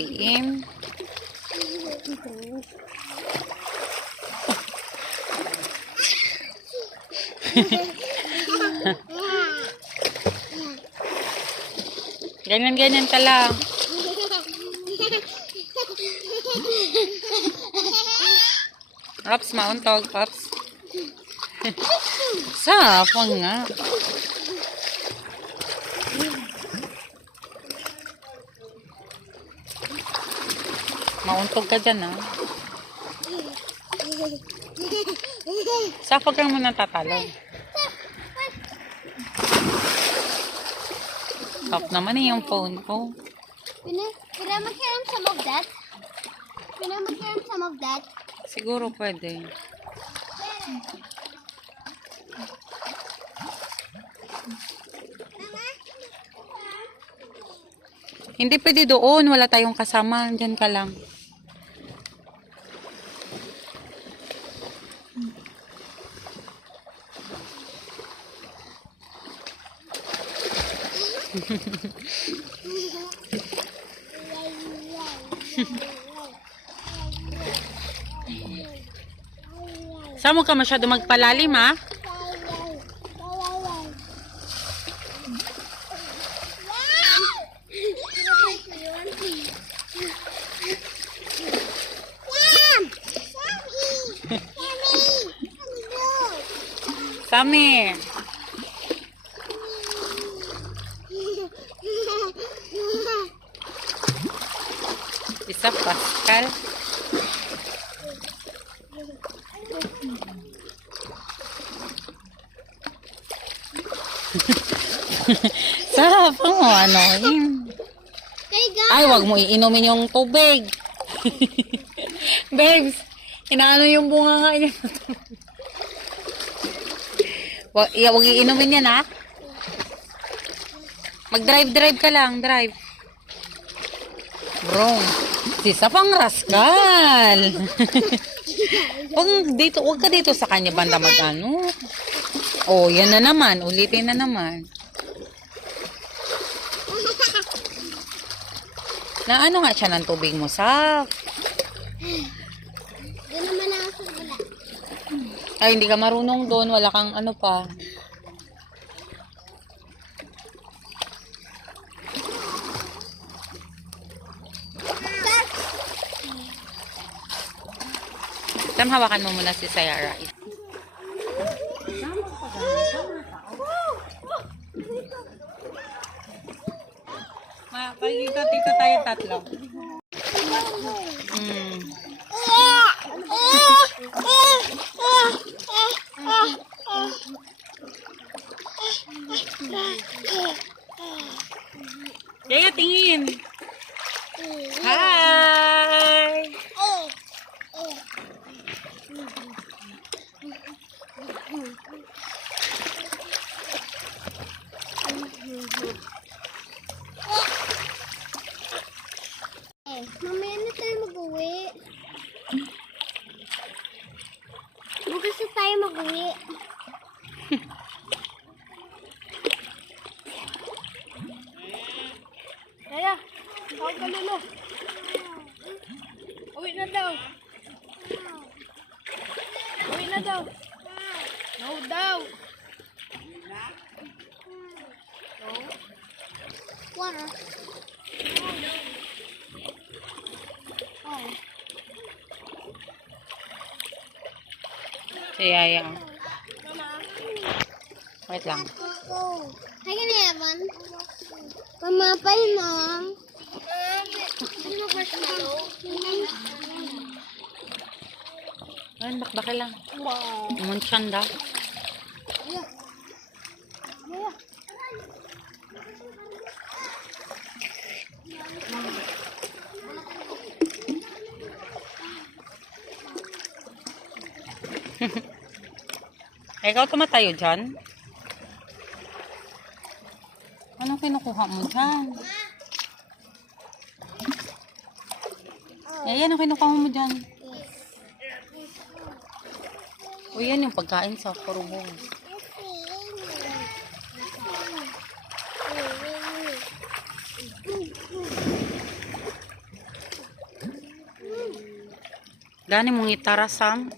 ATM. Ganyan-ganyan ka lang. Pops, mauntog, Pops. Sapang nga. Mauntog ka dyan, ha? Sapag lang mo natatalo. Off naman eh yung phone ko. Can I mag-hear some of that? Can I mag-hear some of that? Siguro pwede. Hindi pwede doon. Wala tayong kasama. Diyan ka lang. Saan mo ka masyado magpalalim, ha? Sammy! Isa Pascal. Sarap mo, ano yun. Ay, wag mo iinumin yung tubig. Babes, inaano yung bunga nga niya. Wag iinumin yan, ha? Mag-drive ka lang, drive. Bro, sisa pang raskal. Wag ka dito sa kanya banda mag-ano. Oh, yan na naman. Ulitin na naman. Na ano nga siya ng tubig mo, Saf? Doon naman ako sa wala. Ay, hindi ka marunong doon. Wala kang ano pa. Sam, hawakan mo muna si Sayara. Pagkikot-ikot tayo tatlo. Yaya, tingin. Hi! Mamaya na tayo mag-uwi. Bukas na tayo mag-uwi. Kaya, tawag ka na mo. Uwi na daw. Uwi na daw. No daw. No. Water. Si Yaya. Wait lang. Hi, can I have one? Mama, pay mom. Ano mo marshmallow? Ayun, bakbaki lang. Wow. Munchanda. Yeah. Yeah. Ikaw tumatayo dyan? Anong kinukuha mo dyan? Yan, anong kinukuha mo dyan? O yan yung pagkain sa kurubong. Gani mong itarasam.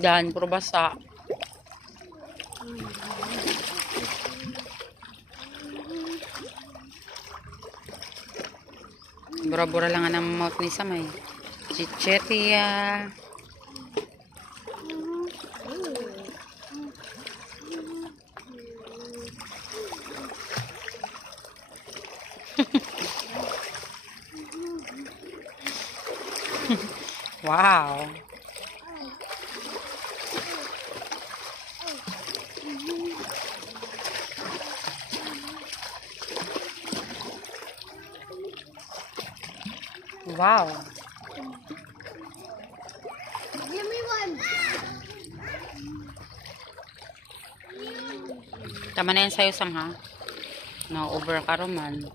Dan, puro basa. Bura-bura lang ang mouth ni Samay. Chicheria. Wow. Wow. Give me one. Tama na yan sa'yo, Sang, ha? Na-over ka roman.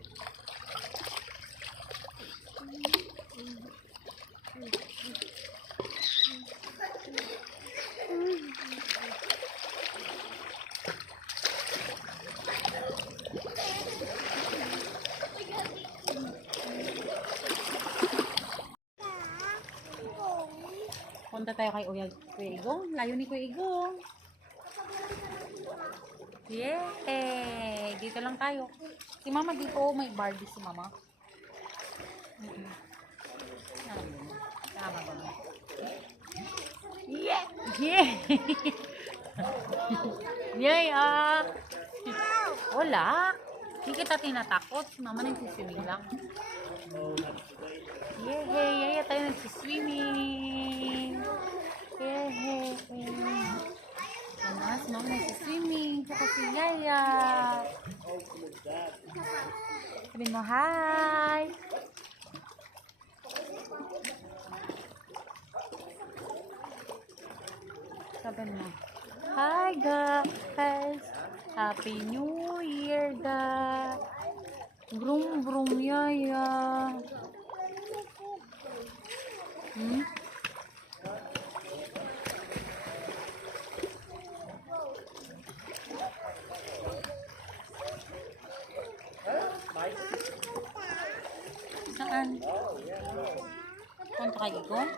Punta tayo kay Kuya Igong. Layo ni Kuya Igong. Yay! Dito lang tayo. Si Mama dito. May Barbie si Mama. Tama ba? Yeah! Yeah! Yay! Wala. Hindi kita tinatakot. Si Mama nagsiswimming lang. Yay! Yay! Tayo nagsiswimming. Yay! Si Mama nagsiswimming. Saka si Yaya. Sabi mo, hi! Sabi mo, hi guys! Happy New Year guys! Brum brum Yaya! Saan? Punta kay Igong?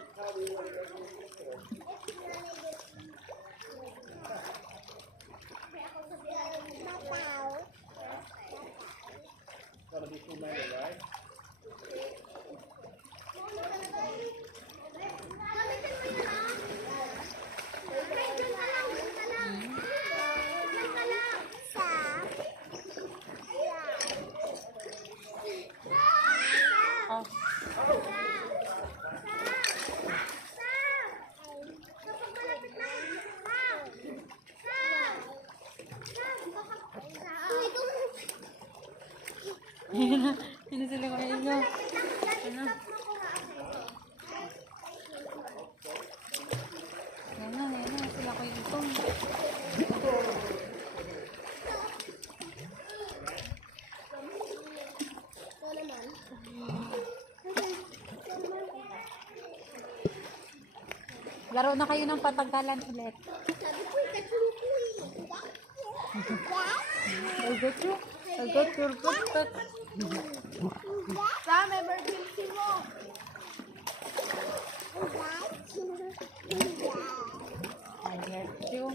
Hindi sila ko ilo. Ano? Yan na sila ko ito. Laro na kayo ng patanggalan ulit. I got your backpack. Sam, emergency mo. I got you.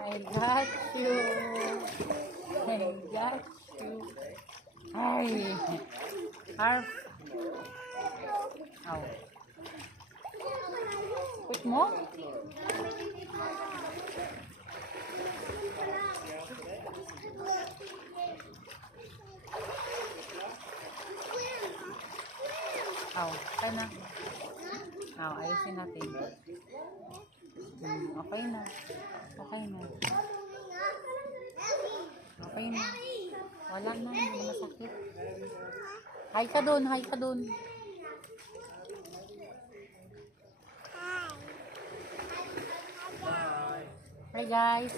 I got you. I got you. Ay. Harp. Ow. Put mo? Ow. Kaya na. Ow, ayusin natin. Okay na. Okay na. Okay na. Wala na. Hindi na masakit. Hi ka dun. Hi ka dun. Hi guys.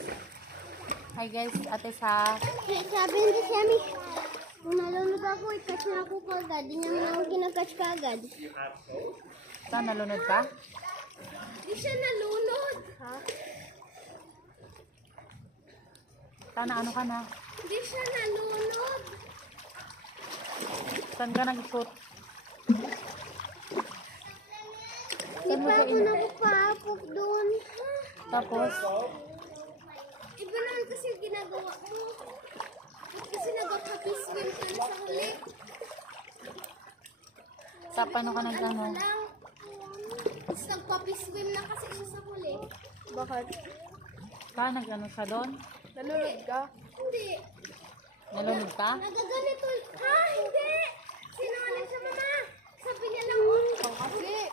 Hi guys. Ate sa. Sabi ni Sammy, kung nalunod ako, i-catch na ako kagad. Di niya naman kinakatch kagad. Saan nalunod ka? Di siya nalunod. Ha? Sana ano ka na? Di siya nalunod. Saan ka nag-shoot? Di pa ako nakapapok doon. Tapos, Iba naman kasi yung ginagawa mo. Kasi nag-happy swim ka na sa huli. sa paano ka nag-ano? Lang. Tapos nag-happy swim na kasi siya sa huli. Bakit? Ka, nag-ano siya doon? Nalulod ka? Hindi. Nalunod ka? Nagaganito. Ha? Hindi. Sinungaling siya, mama. Sabi niya lang, oh. Kasi,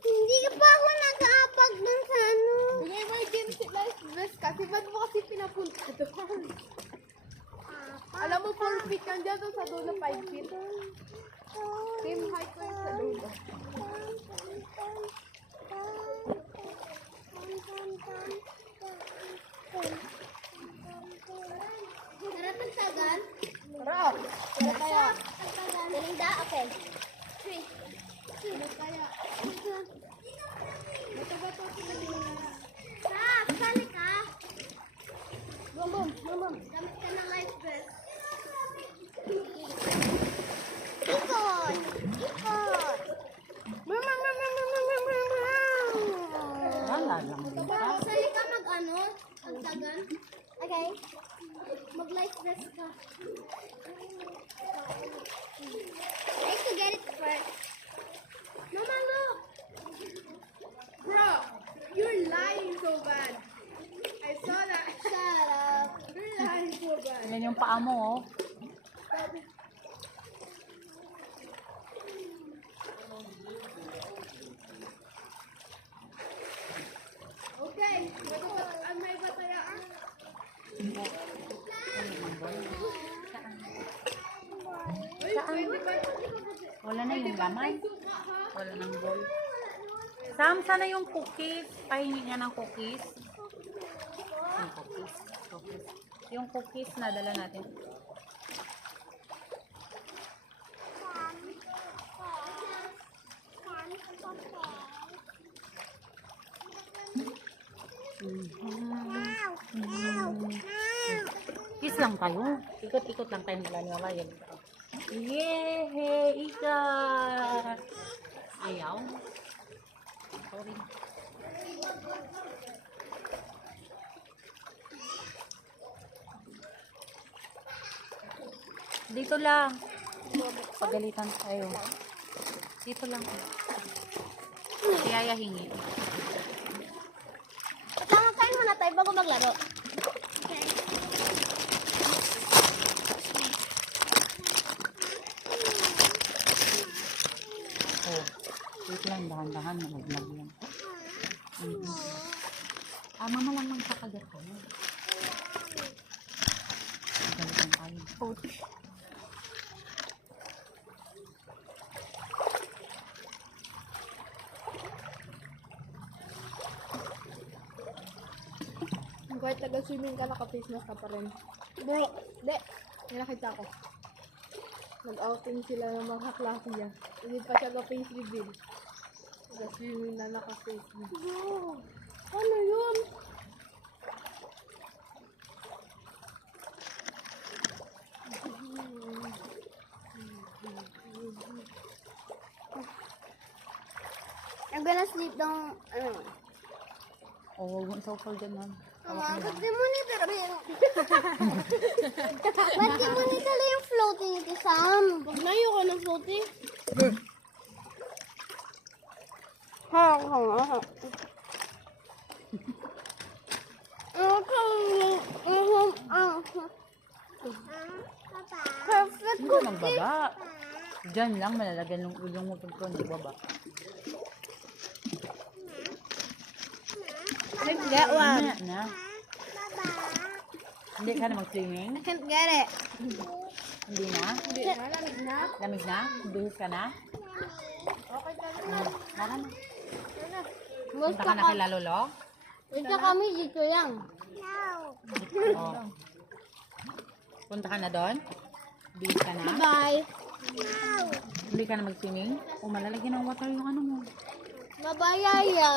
Hindi pa ako nag-aapag dun sa ano. bigay mo yung game life vest kasi ba't mo kasi pinapunta doon? Alam mo, 4 feet yan dyan doon sa dulo, 5 feet. Same height ko yung sa dulo. Tara, tagtagan. Tara! Tara kaya. Tagtagan. Galing da? Okay. 3. Tara kaya. Bato-bato sila muna. Ah, sali ka. Gamit ka ng life vest. Ikot! Ikot! Wala lang din ka. Sali ka mag-ano? Tagtagan? Okay. Mag-life vest ka. I have to get it first. Mama, look! Bro, you're lying so bad. I saw that. Shut up. You're lying so bad. Yan yung paa mo, oh. Okay, may batayaan. Uy, pwede ba? Wala na yung laman. Suka ha? Wala nang bowl. Sam, sana yung cookies. Pahingi nga ng cookies. Yung cookies. Cookies. Yung cookies na dala natin. Kiss lang tayo. Ikot-ikot lang tayo nila ni Mama. Yan. Yehey! Ika! Ayaw. Sorry. Dito lang. Pagalitan tayo. Dito lang. Si Yaya hingi. Kain muna tayo bago maglaro. Okay. Oh. Wait lang. Dahan-dahan. Malaglag yan. Mama lang magkakagat ko. Pagalitan tayo. Ouch. Kahit taga-swimming ka, naka-face mask ka pa rin. Bro, de, may nakita ko. Nag-outing sila ng mga klase niya. Hindi pa siya ka-face reveal. Taga-swimming na naka-face mask. Bro, ano yun? I'm gonna sleep down. Ano? Oh, huwag mo isaw-saw dyan, ma'am. Mama, ba't di mo ni ba't di mo ni tala yung floating ito, Sam? Pag nayo ka ng floating. Perfect Hindi ka magbaba. Diyan lang, malalagyan ng ulong mo pagko nagbaba. Let's get one. Mamaya na. Hindi ka na mag-swimming? I can't get it. Hindi na? Hindi na, lamig na. Lamig na? Bihis ka na? Okay ka na. Naka na. Basta Punta ka na kay Lolo? Basta kami dito lang. Oh. Punta ka na doon? Bihis ka na? Bye. Hindi ka na mag-swimming? O malalagyan ng water yung ano mo. Bye-bye, Yaya.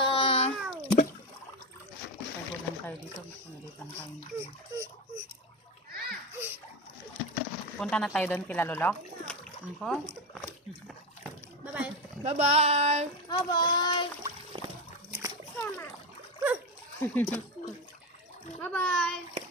Tago lang tayo dito. Dito lang tayo. Punta na tayo doon kila Lolo? Okay? Bye-bye. Bye-bye! Bye-bye. Bye-bye.